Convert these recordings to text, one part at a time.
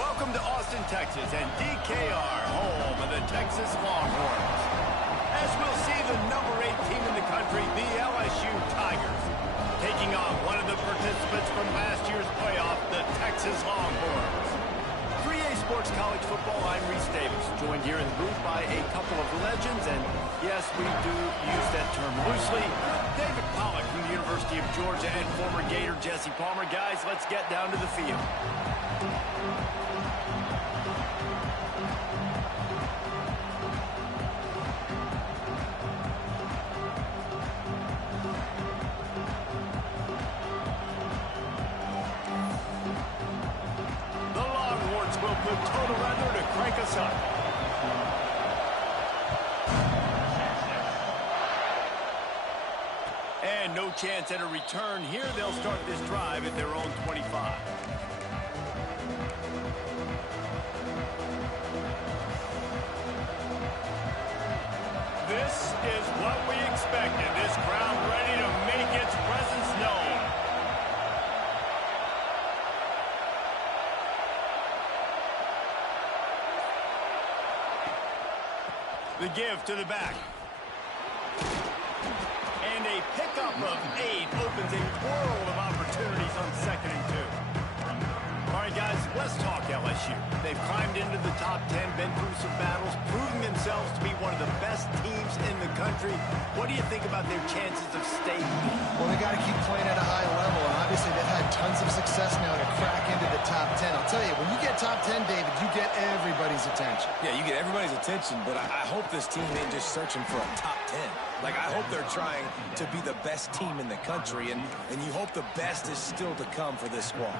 Welcome to Austin, Texas, and DKR, home of the Texas Longhorns. As we'll see, the number 8 team in the country, the LSU Tigers, taking on one of the participants from last year's playoff, the Texas Longhorns. 3A Sports College Football, I'm Reese Davis, joined here in the booth by a couple of legends, and yes, we do use that term loosely. David Pollack from the University of Georgia and former Gator Jesse Palmer. Guys, let's get down to the field. Will put total under to crank us up. And no chance at a return here. They'll start this drive at their own 25. This is what we expected. This crowd ready to make its presence known. The give to the back. And a pickup of 8 opens a world of opportunities on 2nd and 2. All right, guys, let's talk LSU. They've climbed into the top 10, been through some battles, proving themselves to be one of the best teams in the country. What do you think about their chances of staying? Well, they got to keep playing at a high level, and obviously they've had tons of success now to crack into the top 10. I'll tell you, when you get top 10, David, you get everybody's attention. Yeah, you get everybody's attention, but I hope this team ain't just searching for a top 10. Like, I hope they're trying to be the best team in the country, and you hope the best is still to come for this squad.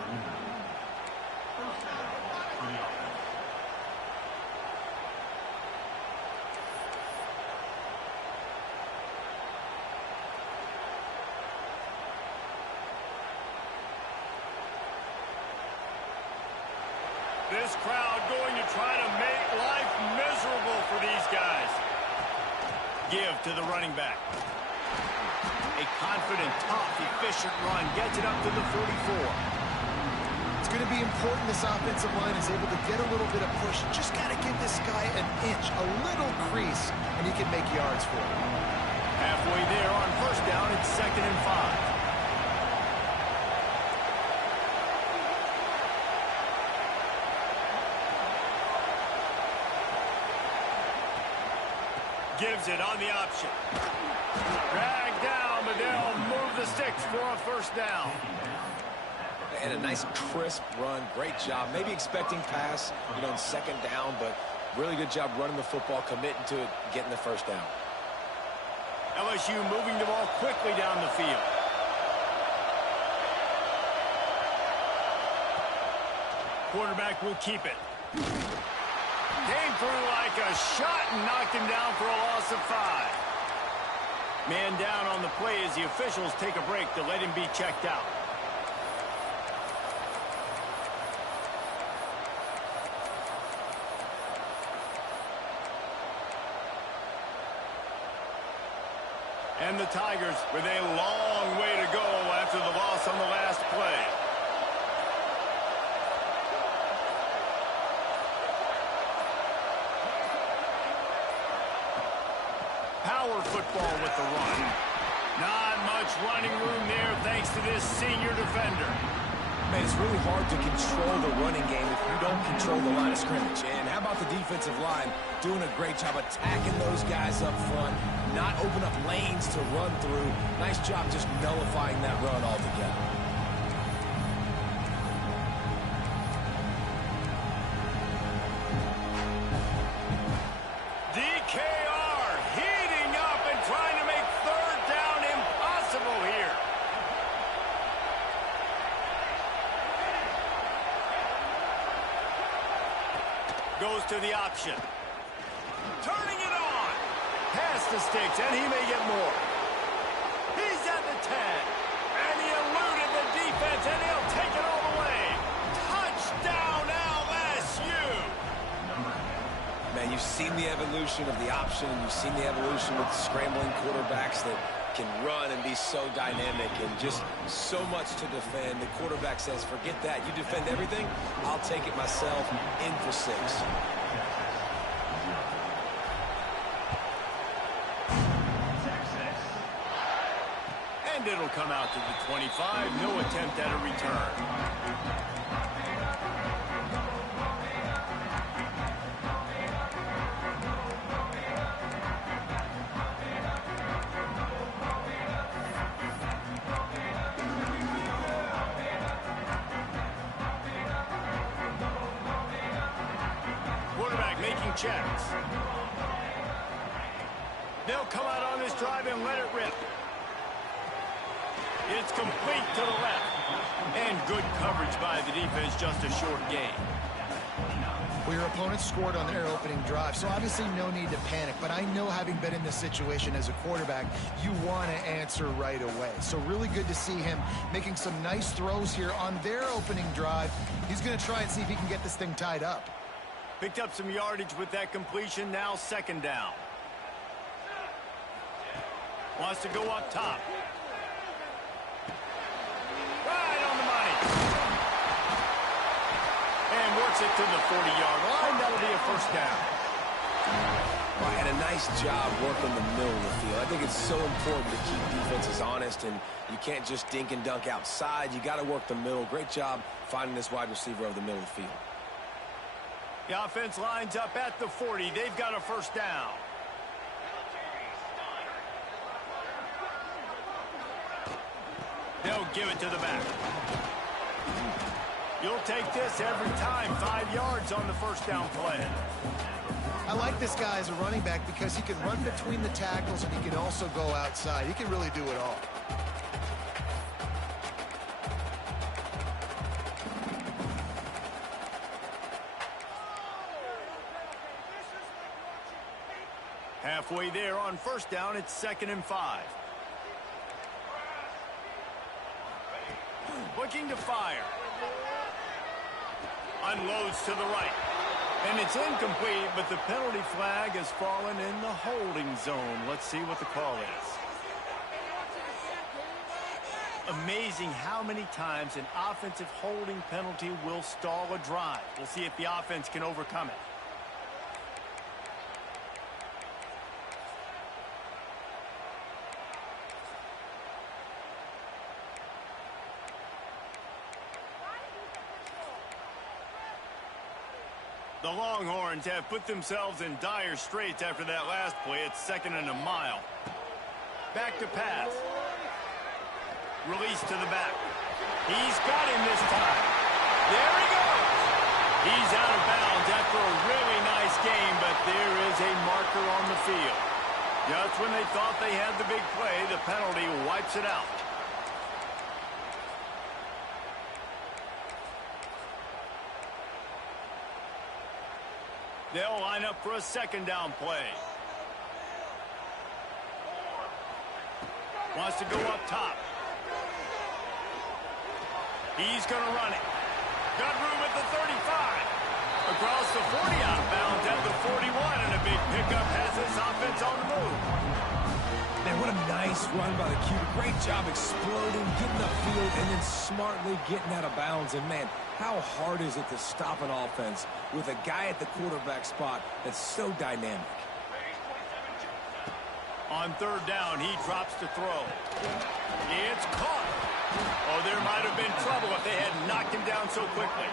This crowd going to try to make life miserable for these guys. Give to the running back. A confident, tough, efficient run gets it up to the 44. It's going to be important this offensive line is able to get a little bit of push. Just got to give this guy an inch, a little crease, and he can make yards for it. Halfway there on 1st down, it's 2nd and 5. Gives it on the option. Dragged down, but they'll move the sticks for a 1st down. And a nice crisp run. Great job. Maybe expecting pass, on 2nd down, but really good job running the football, committing to it, getting the 1st down. LSU moving the ball quickly down the field. Quarterback will keep it. Came through like a shot and knocked him down for a loss of 5. Man down on the play as the officials take a break to let him be checked out. And the Tigers with a long way to go after the loss on the last play. Power football with the run. Not much running room there thanks to this senior defender. Man, it's really hard to control the running game if you don't control the line of scrimmage. And how about the defensive line doing a great job attacking those guys up front, not open up lanes to run through. Nice job just nullifying that run altogether. Goes to the option. Turning it on. Past the sticks, and he may get more. He's at the 10. And he eluded the defense, and he'll take it all the way. Touchdown, LSU. Man, you've seen the evolution of the option, and you've seen the evolution with scrambling quarterbacks that can run and be so dynamic and just so much to defend. The quarterback says, forget that. You defend everything, I'll take it myself. In for 6. And it'll come out to the 25. No attempt at a return. Making checks. They'll come out on this drive and let it rip. It's complete to the left. And good coverage by the defense, just a short gain. Well, your opponent scored on their opening drive, so obviously no need to panic. But I know, having been in this situation as a quarterback, you want to answer right away. So really good to see him making some nice throws here on their opening drive. He's going to try and see if he can get this thing tied up. Picked up some yardage with that completion. Now 2nd down. Wants to go up top. Right on the money. And works it to the 40-yard line. That'll be a 1st down. Well, and a nice job working the middle of the field. I think it's so important to keep defenses honest, and you can't just dink and dunk outside. You got to work the middle. Great job finding this wide receiver over the middle of the field. The offense lines up at the 40. They've got a 1st down. They'll give it to the back. You'll take this every time. 5 yards on the 1st down play. I like this guy as a running back because he can run between the tackles and he can also go outside. He can really do it all. Halfway there on 1st down, it's 2nd and 5. Looking to fire. Unloads to the right. And it's incomplete, but the penalty flag has fallen in the holding zone. Let's see what the call is. Amazing how many times an offensive holding penalty will stall a drive. We'll see if the offense can overcome it. The Longhorns have put themselves in dire straits after that last play. It's 2nd and a mile. Back to pass. Release to the back. He's got him this time. There he goes. He's out of bounds after a really nice game, but there is a marker on the field. Just when they thought they had the big play, the penalty wipes it out. They'll line up for a 2nd down play. Wants to go up top. He's going to run it. Got room at the 35. Across the 40, out of bounds at the 41, and a big pickup has this offense on the move. Man, what a nice run by the QB. Great job exploding, getting upfield, and then smartly getting out of bounds. And, man, how hard is it to stop an offense with a guy at the quarterback spot that's so dynamic? On 3rd down, he drops to throw. It's caught. Oh, there might have been trouble if they had knocked him down so quickly.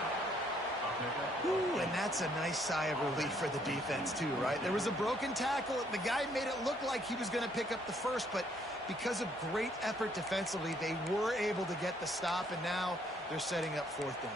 Ooh, and that's a nice sigh of relief for the defense, too, right? There was a broken tackle. The guy made it look like he was going to pick up the 1st, but because of great effort defensively, they were able to get the stop, and now they're setting up 4th down.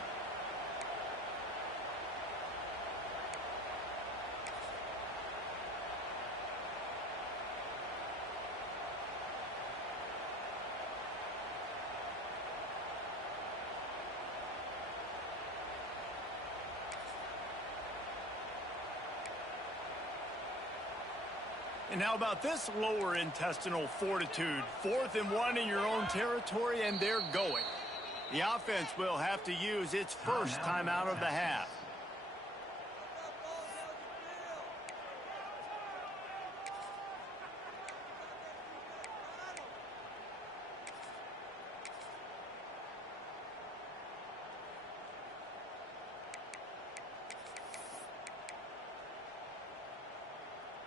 And how about this lower intestinal fortitude? 4th and 1 in your own territory, and they're going. The offense will have to use its 1st timeout of the half.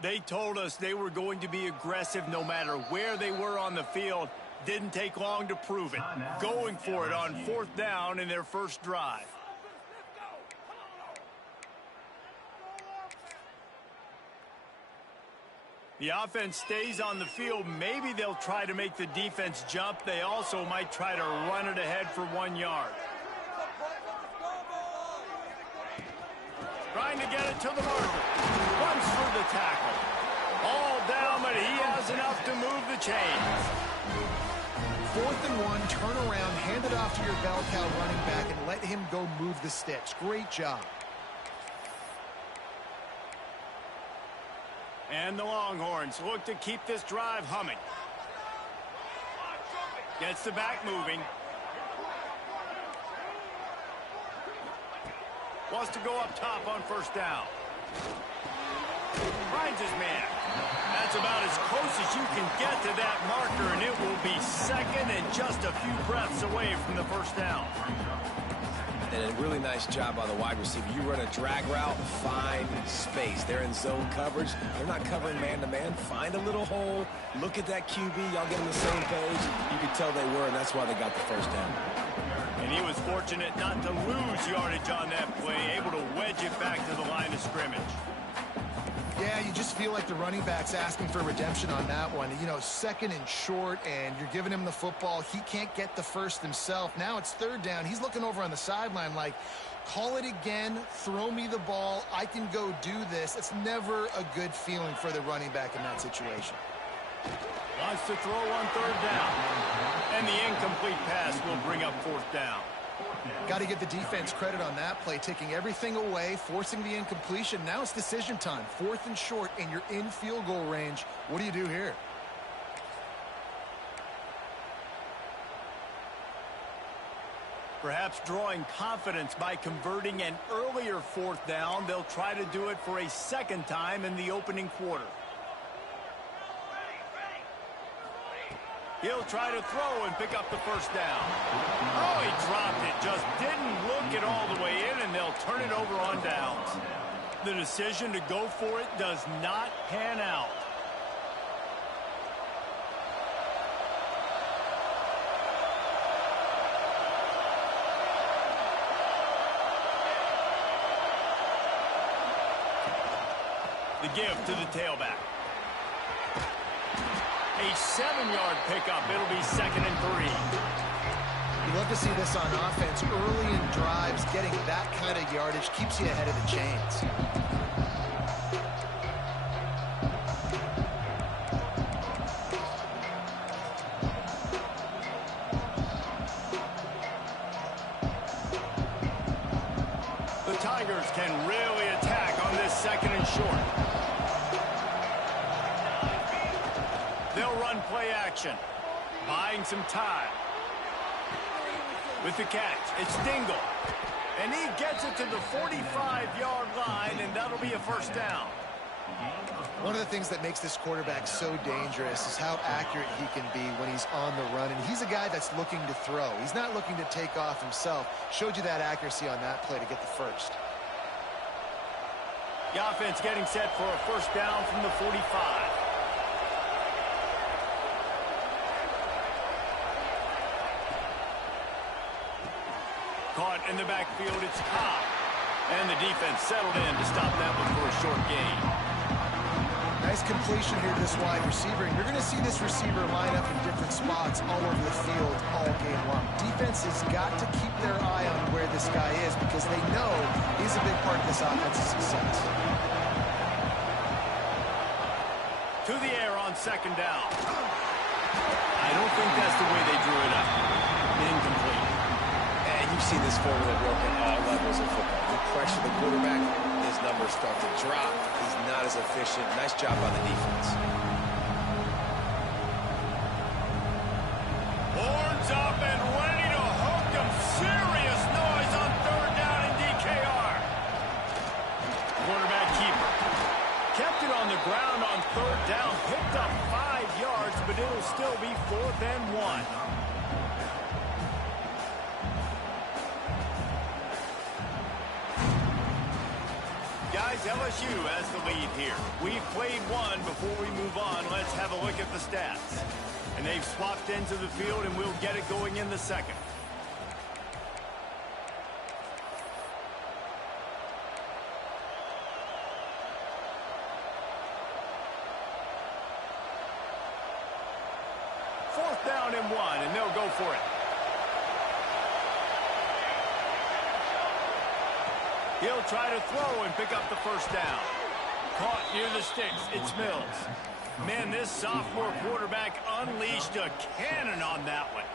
They told us they were going to be aggressive no matter where they were on the field. Didn't take long to prove it. Going for it on 4th down in their first drive. The offense stays on the field. Maybe they'll try to make the defense jump. They also might try to run it ahead for 1 yard. Trying to get it to the marker. Runs through the tackle. All down, but he has enough to move the chains. 4th and 1, turn around, hand it off to your bell cow running back, and let him go move the sticks. Great job. And the Longhorns look to keep this drive humming. Gets the back moving. Wants to go up top on 1st down. Finds his man. That's about as close as you can get to that marker, and it will be 2nd and just a few breaths away from the 1st down. And a really nice job by the wide receiver. You run a drag route, find space. They're in zone coverage. They're not covering man-to-man. Find a little hole. Look at that QB. Y'all get on the same page. You could tell they were, and that's why they got the 1st down. And he was fortunate not to lose yardage on that play, able to wedge it back to the line of scrimmage. Yeah, you just feel like the running back's asking for redemption on that one. You know, 2nd and short, and you're giving him the football. He can't get the first himself. Now it's 3rd down. He's looking over on the sideline like, call it again, throw me the ball, I can go do this. It's never a good feeling for the running back in that situation. Wants to throw on 3rd down. And the incomplete pass will bring up 4th down. Got to give the defense credit on that play, taking everything away, forcing the incompletion. Now it's decision time. 4th and short, and you're in field goal range. What do you do here? Perhaps drawing confidence by converting an earlier 4th down. They'll try to do it for a 2nd time in the opening quarter. He'll try to throw and pick up the 1st down. Oh, he dropped it. Just didn't look it all the way in, and they'll turn it over on downs. The decision to go for it does not pan out. The give to the tailback. A 7-yard pickup. It'll be 2nd and 3. You love to see this on offense. Early in drives, getting that kind of yardage keeps you ahead of the chains. The Tigers can really attack on this 2nd and short. They'll run play action, buying some time. With the catch, it's Dingle. And he gets it to the 45-yard line, and that'll be a 1st down. One of the things that makes this quarterback so dangerous is how accurate he can be when he's on the run. And he's a guy that's looking to throw. He's not looking to take off himself. Showed you that accuracy on that play to get the 1st. The offense getting set for a 1st down from the 45. Caught in the backfield, it's Cobb. And the defense settled in to stop that one for a short gain. Nice completion here to this wide receiver. And you're going to see this receiver line up in different spots all over the field all game long. Defense has got to keep their eye on where this guy is because they know he's a big part of this offense's success. To the air on 2nd down. I don't think that's the way they drew it up. Incomplete. You've seen this formula work at all levels of football. You pressure the quarterback, his numbers start to drop. He's not as efficient. Nice job by the defense. Horns up and ready to hook them. Serious noise on 3rd down in DKR. Quarterback keeper. Kept it on the ground on 3rd down. Picked up 5 yards, but it'll still be 4th and 1. Guys, LSU has the lead here. We've played one. Before we move on, let's have a look at the stats. And they've swapped into the field, and we'll get it going in the second. Fourth down and 1, and they'll go for it. He'll try to throw and pick up the first down. Caught near the sticks. It's Mills. Man, this sophomore quarterback unleashed a cannon on that one.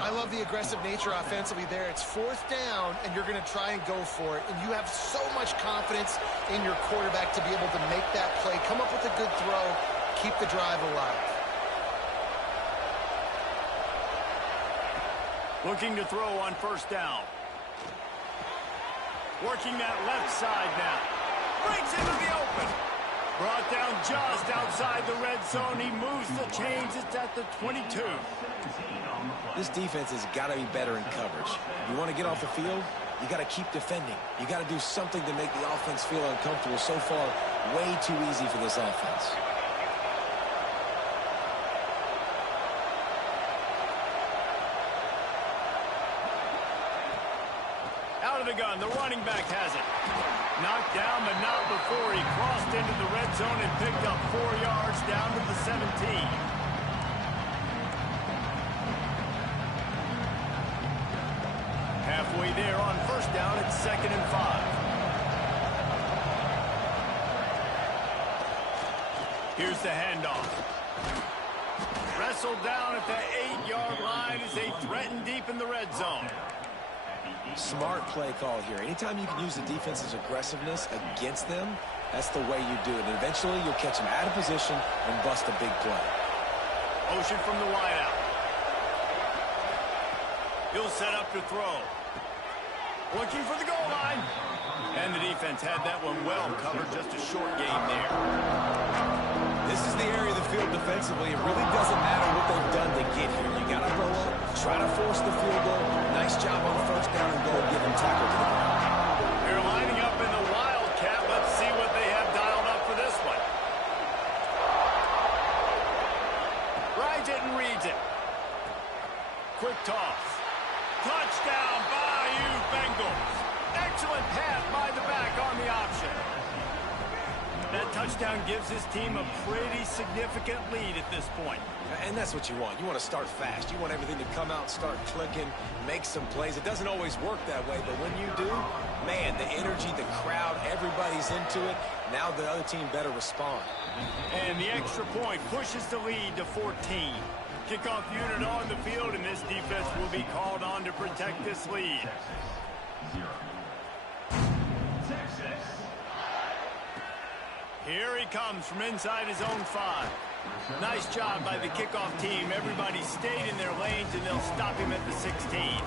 I love the aggressive nature offensively there. It's fourth down, and you're going to try and go for it. And you have so much confidence in your quarterback to be able to make that play, come up with a good throw, keep the drive alive. Looking to throw on first down. Working that left side now. Breaks into the open. Brought down just outside the red zone. He moves the chains. It's at the 22. This defense has got to be better in coverage. You want to get off the field, you got to keep defending. You got to do something to make the offense feel uncomfortable. So far, way too easy for this offense. Out of the gun, the running back has it. Knocked down, but not before he crossed into the red zone and picked up 4 yards down to the 17. Halfway there on first down, it's 2nd and 5. Here's the handoff. Wrestled down at the 8-yard line as they threaten deep in the red zone. Smart play call here. Anytime you can use the defense's aggressiveness against them, that's the way you do it. And eventually, you'll catch them out of position and bust a big play. Motion from the wideout. He'll set up to throw. Looking for the goal line. And the defense had that one well covered. Just a short game there. This is the area of the field defensively. It really doesn't matter what they've done to get here. You got to go up, try to force the field goal. Nice job on first down and go and get them tackled to the ground. They're lining up in the Wildcat. Let's see what they have dialed up for this one. Rides it and reads it. Quick toss. Touchdown, Bayou Bengals. Excellent pass by the back on the option. That touchdown gives his team a pretty significant lead at this point. And that's what you want. You want to start fast. You want everything to come out, start clicking, make some plays. It doesn't always work that way, but when you do, man, the energy, the crowd, everybody's into it. Now the other team better respond. And the extra point pushes the lead to 14. Kickoff unit on the field, and this defense will be called on to protect this lead. Here he comes from inside his own 5. Nice job by the kickoff team. Everybody stayed in their lanes, and they'll stop him at the 16.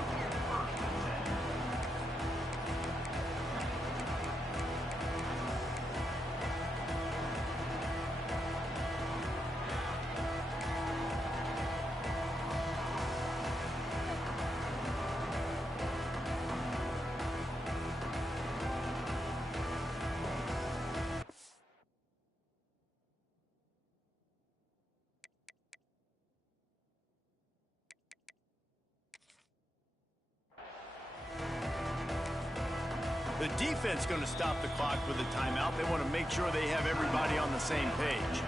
The defense going to stop the clock with a timeout. They want to make sure they have everybody on the same page.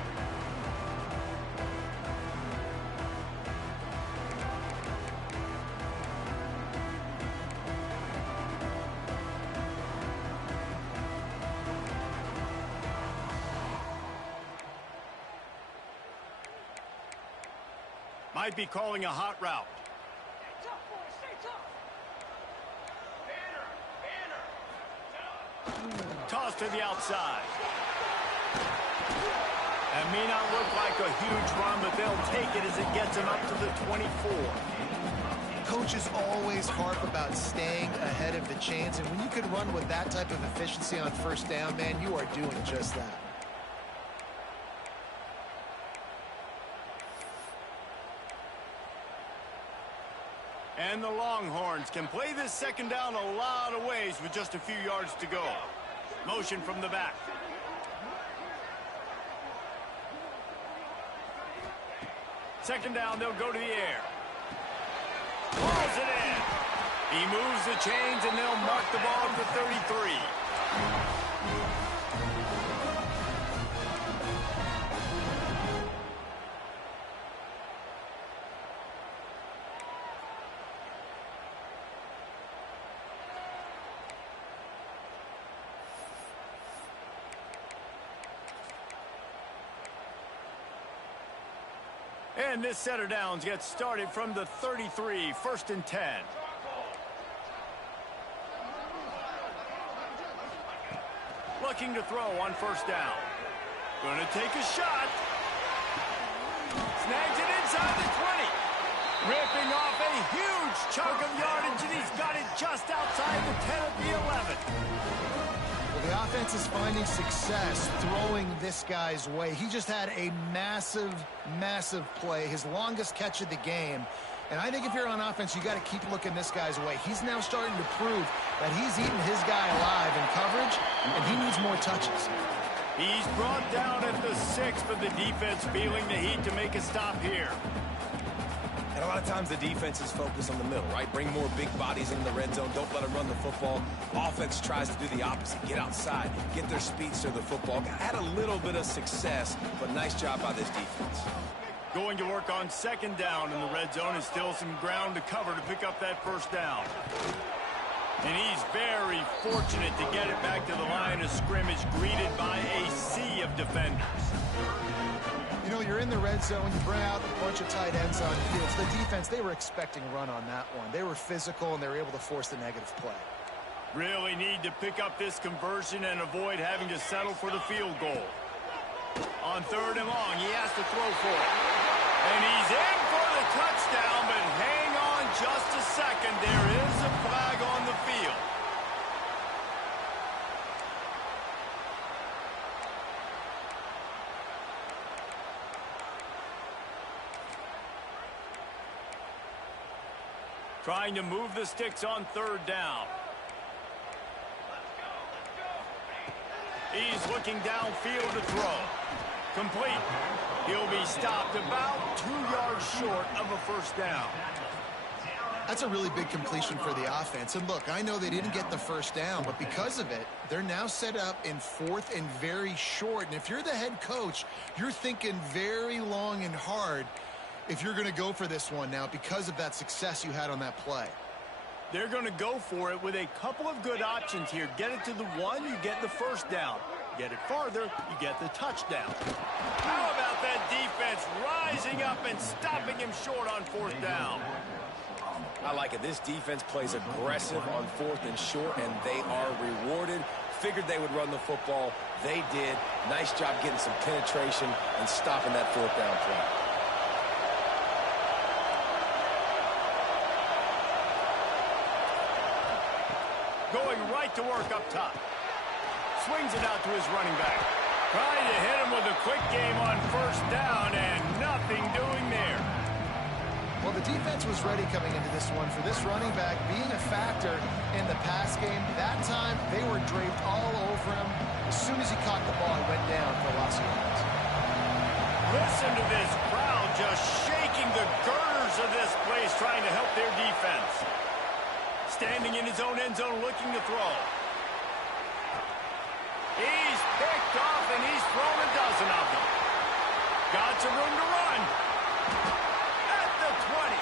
Might be calling a hot route. Toss to the outside. That may not look like a huge run, but they'll take it as it gets them up to the 24. Coaches always harp about staying ahead of the chains, and when you can run with that type of efficiency on first down, man, you are doing just that. And the Longhorns can play this second down a lot of ways with just a few yards to go. Motion from the back. Second down, they'll go to the air. Pulls it in. He moves the chains, and they'll mark the ball at the 33. And this set of downs gets started from the 33, 1st and 10. Looking to throw on 1st down. Gonna take a shot. Snags it inside the 20. Ripping off a huge chunk of yardage, and he's got it just outside the 10 at the 11. Well, the offense is finding success throwing this guy's way. He just had a massive, massive play, his longest catch of the game. And I think if you're on offense, you got to keep looking this guy's way. He's now starting to prove that he's eating his guy alive in coverage, and he needs more touches. He's brought down at the 6, but the defense feeling the heat to make a stop here. And a lot of times the defense is focused on the middle, right? Bring more big bodies into the red zone. Don't let them run the football. Offense tries to do the opposite. Get outside. Get their speeds to the football. Had a little bit of success, but nice job by this defense. Going to work on 2nd down in the red zone, and still some ground to cover to pick up that 1st down. And he's very fortunate to get it back to the line of scrimmage, greeted by a sea of defenders. You know, you're in the red zone, you bring out a bunch of tight ends on the field. So the defense, they were expecting a run on that one. They were physical, and they were able to force the negative play. Really need to pick up this conversion and avoid having to settle for the field goal. On 3rd and long, he has to throw for it. And he's in for the touchdown, but hang on just a second. There is a flag on the field. Trying to move the sticks on 3rd down. He's looking downfield to throw. Complete. He'll be stopped about 2 yards short of a 1st down. That's a really big completion for the offense. And look, I know they didn't get the 1st down, but because of it, they're now set up in 4th and very short. And if you're the head coach, you're thinking very long and hard if you're going to go for this one now because of that success you had on that play. They're going to go for it with a couple of good options here. Get it to the 1, you get the 1st down. Get it farther, you get the touchdown. How about that defense rising up and stopping him short on 4th down? I like it. This defense plays aggressive on 4th and short, and they are rewarded. Figured they would run the football. They did. Nice job getting some penetration and stopping that 4th down play. Going right to work up top. Swings it out to his running back. Trying to hit him with a quick game on 1st down, and nothing doing there. Well, the defense was ready coming into this one for this running back being a factor in the pass game. That time, they were draped all over him. As soon as he caught the ball, he went down for loss of yards. Listen to this crowd just shaking the girders of this place, trying to help their defense. Standing in his own end zone, looking to throw. He's picked off, and he's thrown a dozen of them. Got some room to run. At the 20.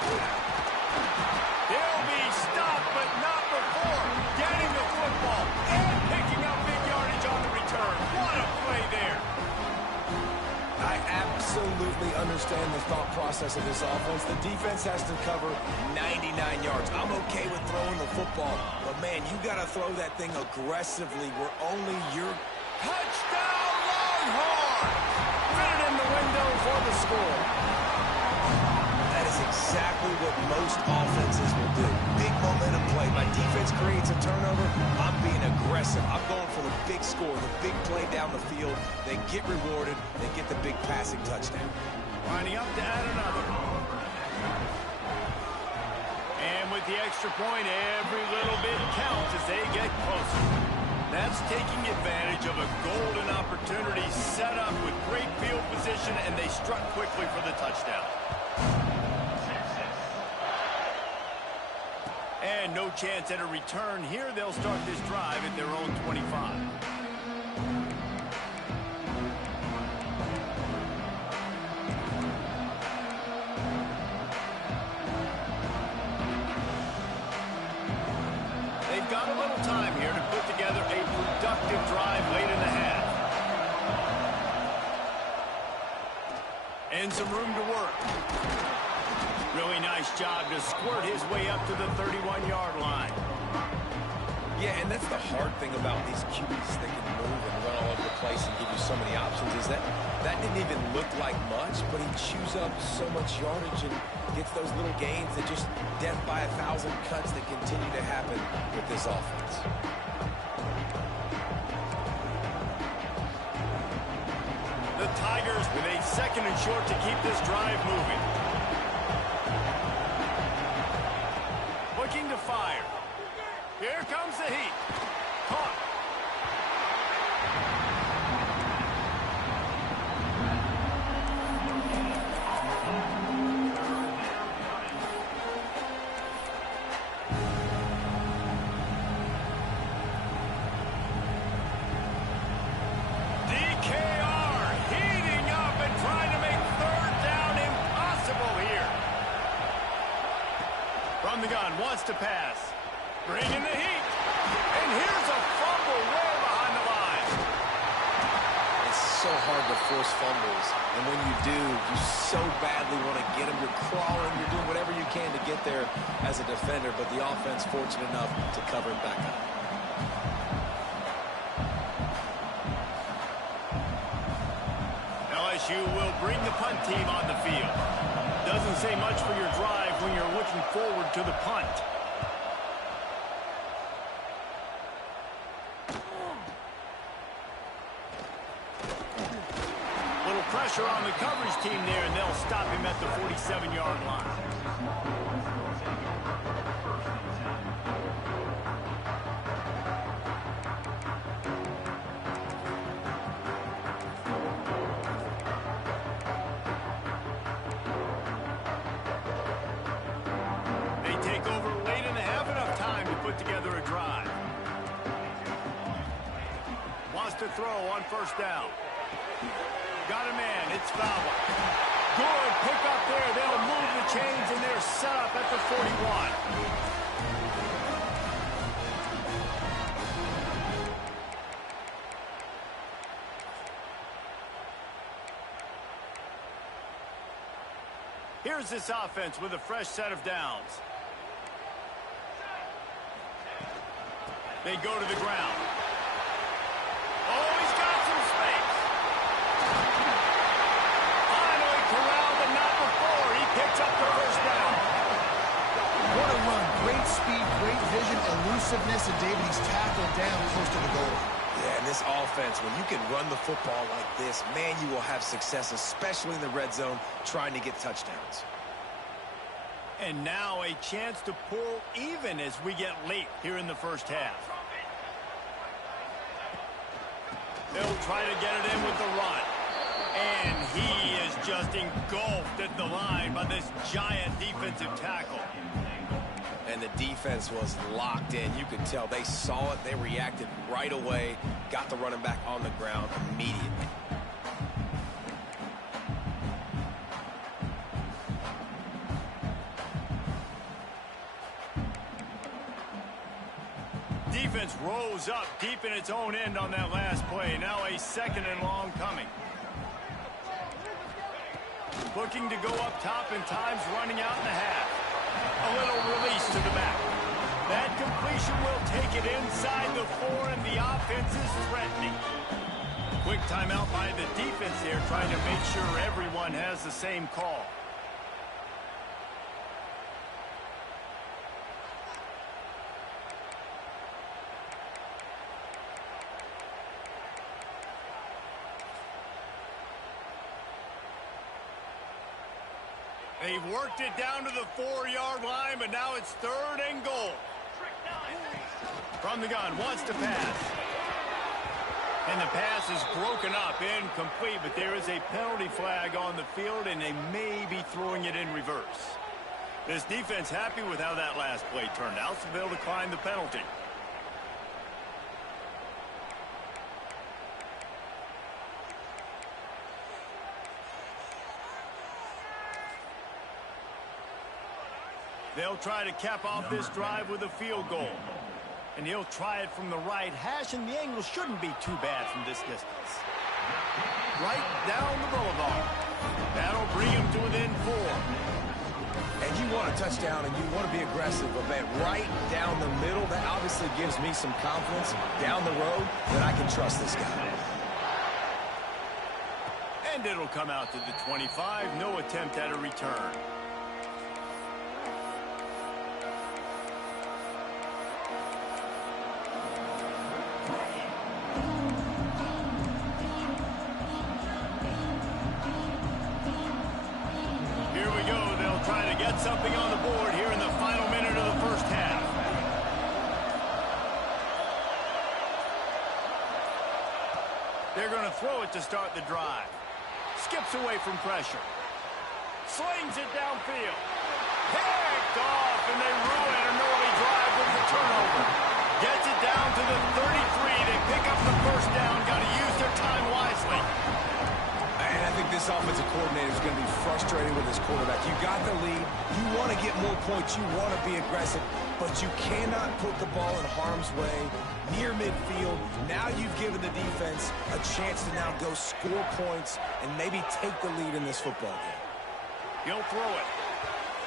He'll be stopped, but not before getting the football and picking up big yardage on the return. What a play there. I absolutely understand the thought process of this offense. The defense has to cover 99 yards. I'm okay with throwing the football, but man, you got to throw that thing aggressively where only your Touchdown Longhorn! Fit it in the window for the score. That is exactly what most offenses will do. Big momentum play. My defense creates a turnover. I'm being aggressive. I'm going for the big score, the big play down the field. They get rewarded. They get the big passing touchdown. Lining up to add another. And with the extra point, every little bit counts as they get closer. That's taking advantage of a golden opportunity set up with great field position, and they struck quickly for the touchdown. And no chance at a return here. They'll start this drive at their own 25. They've got a little time here to put together a productive drive late in the half. And some room to work. Really nice job to squirt his way up to the 31-yard line. Yeah, and that's the hard thing about these QBs that can move and run all over the place and give you so many options is that didn't even look like much, but he chews up so much yardage and gets those little gains that just death by 1,000 cuts that continue to happen with this offense. The Tigers with a 2nd and short to keep this drive moving. Looking to fire. Here comes the heat. Caught. DKR heating up and trying to make 3rd down impossible here. From the gun, wants to pass. Bringing the heat. And here's a fumble way behind the line. It's so hard to force fumbles. And when you do, you so badly want to get them. You're crawling. You're doing whatever you can to get there as a defender. But the offense fortunate enough to cover it back up. LSU will bring the punt team on the field. Doesn't say much for your drive when you're looking forward to the punt. Pressure on the coverage team there, and they'll stop him at the 47-yard line. They take over late and have enough time to put together a drive. Wants to throw on 1st down. Got a man. It's Fowler. Good pick up there. They'll move the chains, and they're set up at the 41. Here's this offense with a fresh set of downs. They go to the ground. Oh, he's got some space. Finally corralled, but not before. He picks up the 1st down. What a run. Great speed, great vision, elusiveness, and David, he's tackled down close to the goal. Yeah, and this offense, when you can run the football like this, man, you will have success, especially in the red zone, trying to get touchdowns. And now a chance to pull even as we get late here in the 1st half. They'll try to get it in with the run. And he is just engulfed at the line by this giant defensive tackle. And the defense was locked in. You could tell they saw it. They reacted right away. Got the running back on the ground immediately. Defense rose up deep in its own end on that last play. Now a 2nd and long coming. Looking to go up top, and time's running out in the half. A little release to the back. That completion will take it inside the 4, and the offense is threatening. Quick timeout by the defense here, trying to make sure everyone has the same call. They've worked it down to the 4-yard line, but now it's 3rd and goal. From the gun, wants to pass. And the pass is broken up, incomplete, but there is a penalty flag on the field, and they may be throwing it in reverse. This defense happy with how that last play turned out, so they'll decline the penalty. They'll try to cap off this drive with a field goal. And he'll try it from the right hash, and the angle shouldn't be too bad from this distance. Right down the boulevard. That'll bring him to within 4. And you want a touchdown, and you want to be aggressive, but man, right down the middle, that obviously gives me some confidence down the road that I can trust this guy. And it'll come out to the 25. No attempt at a return. Something on the board here in the final minute of the first half. They're going to throw it to start the drive. Skips away from pressure. Slings it downfield. Picked off, and they ruin an early drive with the turnover. Gets it down to the 33. They pick up the first down. Got to use their time wisely. And I think this offensive coordinator is going to be frustrated with his quarterback. You got the lead. You want to get more points. You want to be aggressive. But you cannot put the ball in harm's way near midfield. Now you've given the defense a chance to now go score points and maybe take the lead in this football game. He'll throw it.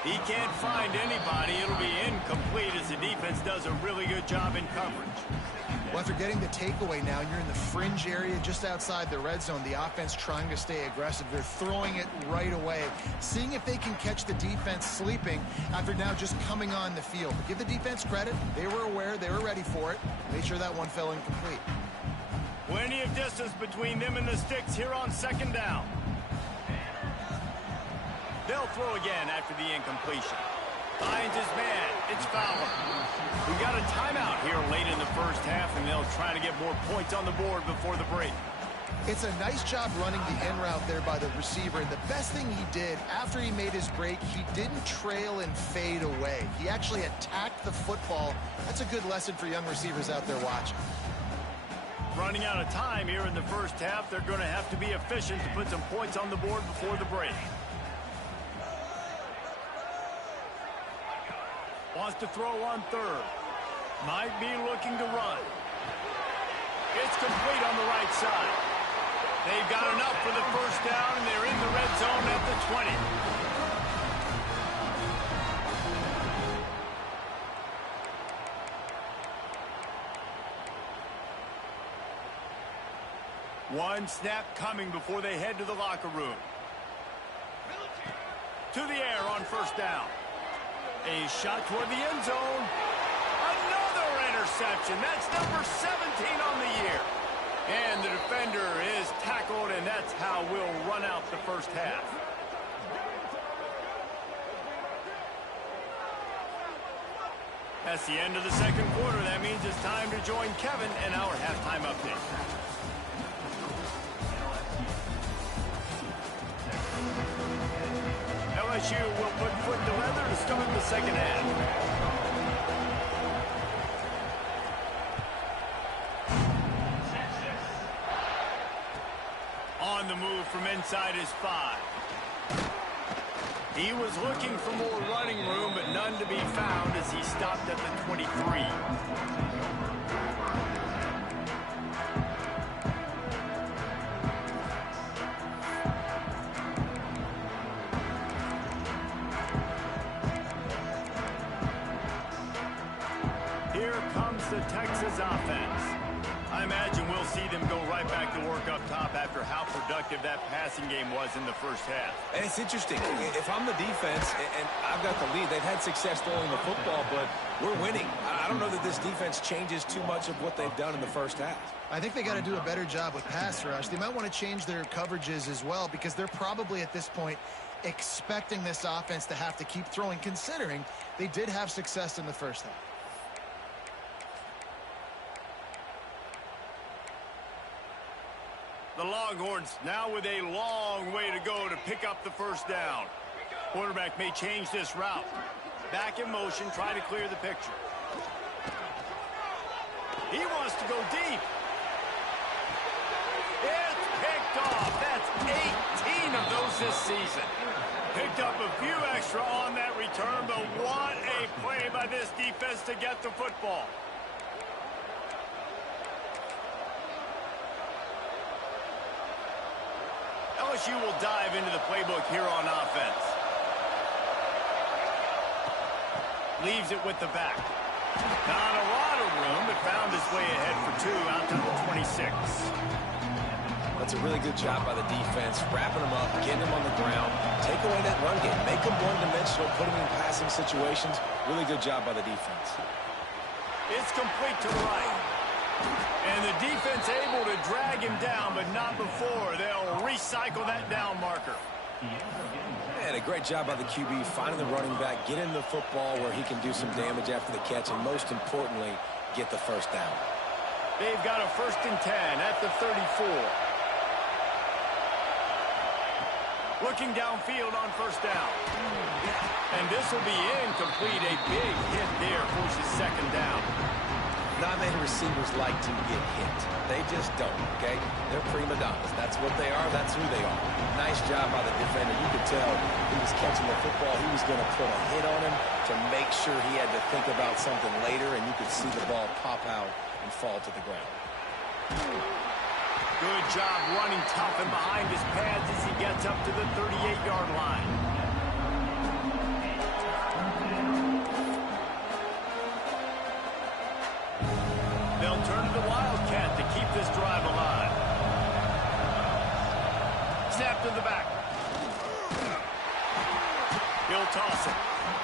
He can't find anybody. It'll be incomplete as the defense does a really good job in coverage. Well, after getting the takeaway now, you're in the fringe area just outside the red zone. The offense trying to stay aggressive. They're throwing it right away, seeing if they can catch the defense sleeping after now just coming on the field. But give the defense credit. They were aware. They were ready for it. Made sure that one fell incomplete. Plenty of distance between them and the sticks here on second down. They'll throw again after the incompletion. Finds his man. It's Fowler. We got a timeout here late in the first half, and they'll try to get more points on the board before the break. It's a nice job running the in route there by the receiver. And the best thing he did after he made his break, he didn't trail and fade away. He actually attacked the football. That's a good lesson for young receivers out there watching. Running out of time here in the first half, they're going to have to be efficient to put some points on the board before the break. Wants to throw on third. Might be looking to run. It's complete on the right side. They've got enough for the first down, and they're in the red zone at the 20. One snap coming before they head to the locker room. To the air on first down. A shot toward the end zone. Another interception. That's number 17 on the year. And the defender is tackled, and that's how we'll run out the first half. That's the end of the second quarter. That means it's time to join Kevin in our halftime update. LSU will put foot to leather to start the second half. On the move from inside his 5. He was looking for more running room, but none to be found as he stopped at the 23. The Texas offense. I imagine we'll see them go right back to work up top after how productive that passing game was in the first half. And it's interesting. If I'm the defense and I've got the lead, they've had success throwing the football, but we're winning. I don't know that this defense changes too much of what they've done in the first half. I think they got to do a better job with pass rush. They might want to change their coverages as well, because they're probably at this point expecting this offense to have to keep throwing, considering they did have success in the first half. Longhorns now with a long way to go to pick up the first down. Quarterback may change this route. Back in motion, try to clear the picture. He wants to go deep. It's picked off. That's 18 of those this season. Picked up a few extra on that return, but what a play by this defense to get the football. LSU will dive into the playbook here on offense. Leaves it with the back. Not a lot of room, but found his way ahead for 2 out to the 26. That's a really good job by the defense, wrapping them up, getting them on the ground, take away that run game, make them one-dimensional, put them in passing situations. Really good job by the defense. It's complete to the right. And the defense able to drag him down, but not before. They'll recycle that down marker. And a great job by the QB, finding the running back, get him the football where he can do some damage after the catch, and most importantly, get the first down. They've got a 1st and 10 at the 34. Looking downfield on 1st down. And this will be incomplete. A big hit there forces 2nd down. Not many receivers like to get hit. They just don't, okay? They're prima donnas. That's what they are. That's who they are. Nice job by the defender. You could tell he was catching the football. He was going to put a hit on him to make sure he had to think about something later, and you could see the ball pop out and fall to the ground. Good job running tough and behind his pads as he gets up to the 38-yard line. They'll turn to the Wildcat to keep this drive alive. Snap to the back. He'll toss it.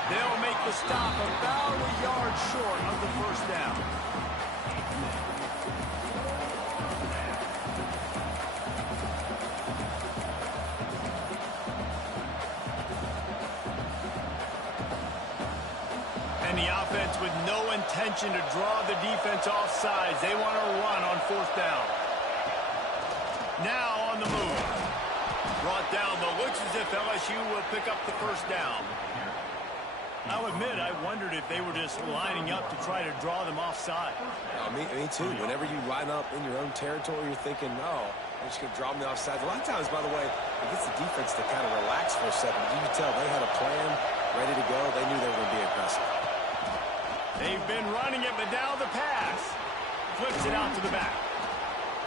They'll make the stop about a yard short of the 1st down. And the offense with no intention to draw the defense off sides. They want to run on 4th down. Now on the move. Brought down, but looks as if LSU will pick up the 1st down. I'll admit, I wondered if they were just lining up to try to draw them offside. Me too. Whenever you line up in your own territory, you're thinking, no, I'm just going to draw them offside. A lot of times, by the way, it gets the defense to kind of relax for a second. You can tell they had a plan ready to go. They knew they were going to be aggressive. They've been running it, but now the pass. Flips it out to the back.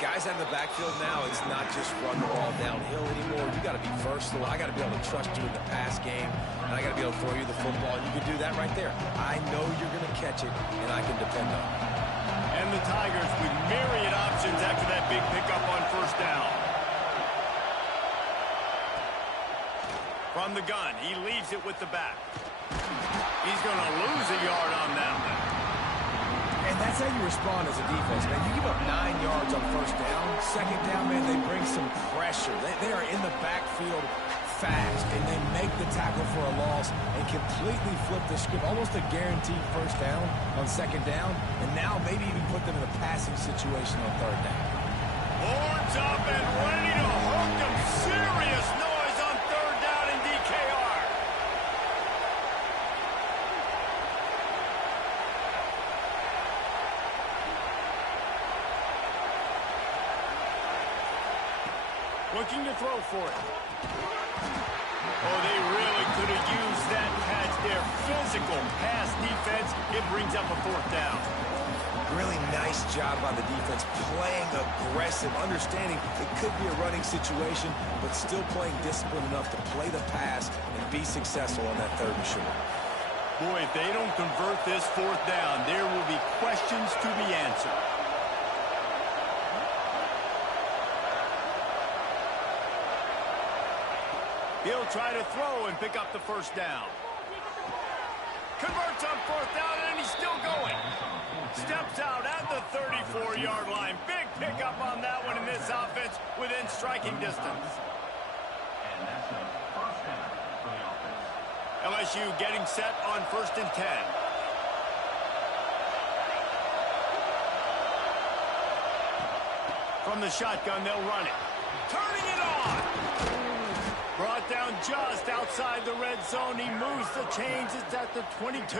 Guys out of the backfield now, it's not just run the ball downhill anymore. You got to be versatile. I got to be able to trust you in the pass game, and I got to be able to throw you the football. You can do that right there. I know you're going to catch it, and I can depend on it. And the Tigers with myriad options after that big pickup on 1st down. From the gun, he leaves it with the back. He's going to lose a yard on that one. And that's how you respond as a defense, man. You give up 9 yards on 1st down. 2nd down, man, they bring some pressure. They are in the backfield fast, and they make the tackle for a loss and completely flip the script. Almost a guaranteed 1st down on 2nd down, and now maybe even put them in a passing situation on 3rd down. Horns up and ready to hook them. Serious noise on 3rd down in DKR. Looking to throw for it. Oh, they really could have used that catch there. Physical pass defense. It brings up a 4th down. Really nice job by the defense, playing aggressive, understanding it could be a running situation, but still playing disciplined enough to play the pass and be successful on that 3rd and short. Boy, if they don't convert this 4th down, there will be questions to be answered. He'll try to throw and pick up the 1st down. Converts on 4th down, and he's still going. Steps out at the 34-yard line. Big pickup on that one in this offense within striking distance. LSU getting set on 1st and 10. From the shotgun, they'll run it. turning it on. Brought down just outside the red zone. He moves the chains. It's at the 22.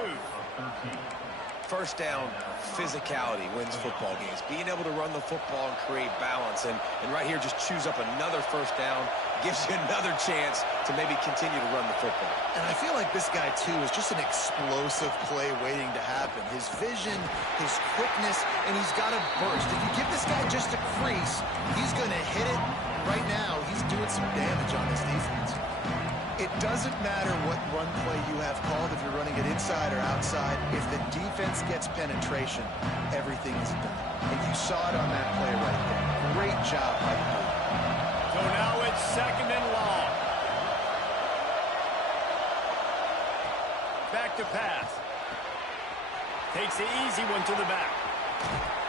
First down, physicality wins football games. Being able to run the football and create balance. And right here, just choose up another first down. Gives you another chance to maybe continue to run the football. And I feel like this guy, too, is just an explosive play waiting to happen. His vision, his quickness, and he's got a burst. If you give this guy just a crease, he's going to hit it. Right now, he's doing some damage on this defense. It doesn't matter what run play you have called, if you're running it inside or outside. If the defense gets penetration, everything is done. And you saw it on that play right there. Great job by the group. So now it's second and long. Back to pass. Takes the easy one to the back.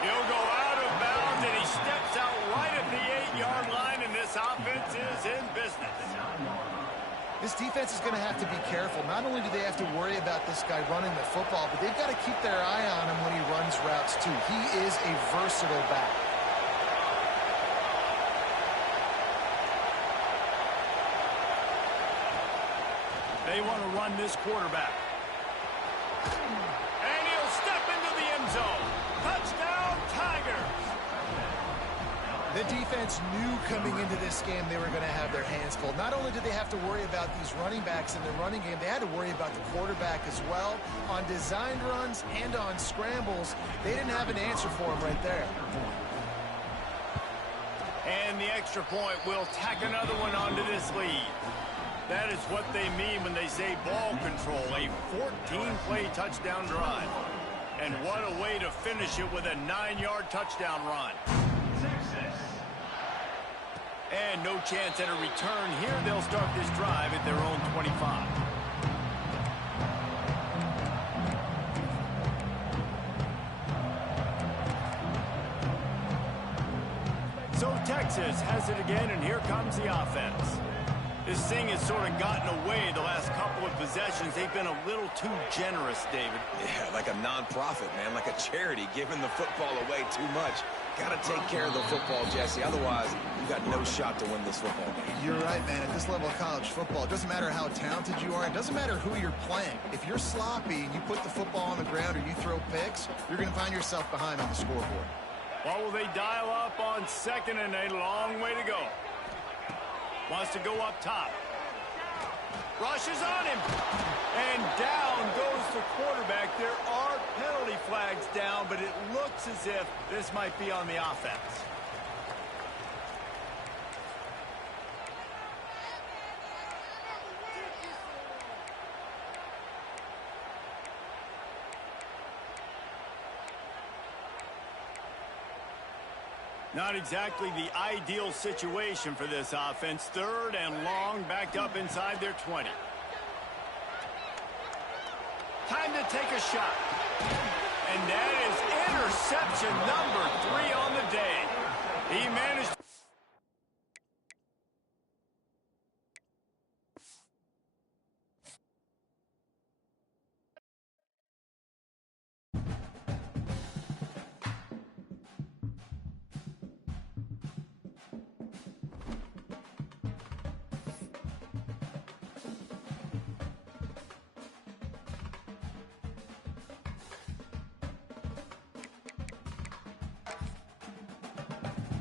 He'll go out of bounds, and he steps out right at the 8-yard line, and this offense is in business. This defense is going to have to be careful. Not only do they have to worry about this guy running the football, but they've got to keep their eye on him when he runs routes, too. He is a versatile back. They want to run this quarterback. And he'll step into the end zone. Touchdown, Tigers! The defense knew coming into this game they were going to have their hands full. Not only did they have to worry about these running backs in the running game, they had to worry about the quarterback as well. On designed runs and on scrambles, they didn't have an answer for him right there. And the extra point will tack another one onto this lead. That is what they mean when they say ball control, a 14-play touchdown drive. And what a way to finish it with a 9-yard touchdown run. And no chance at a return here. They'll start this drive at their own 25. So Texas has it again, and here comes the offense. This thing has sort of gotten away the last couple of possessions. They've been a little too generous, David. Yeah, like a non-profit, man, like a charity, giving the football away too much. Got to take care of the football, Jesse. Otherwise, you've got no shot to win this football game. You're right, man. At this level of college football, it doesn't matter how talented you are. It doesn't matter who you're playing. If you're sloppy and you put the football on the ground or you throw picks, you're going to find yourself behind on the scoreboard. What will they dial up on second and a long way to go? Wants to go up top. Rushes on him. And down goes the quarterback. There are penalty flags down, but it looks as if this might be on the offense. Not exactly the ideal situation for this offense. Third and long, backed up inside their 20. Time to take a shot. And that is interception number 3 on the day. He managed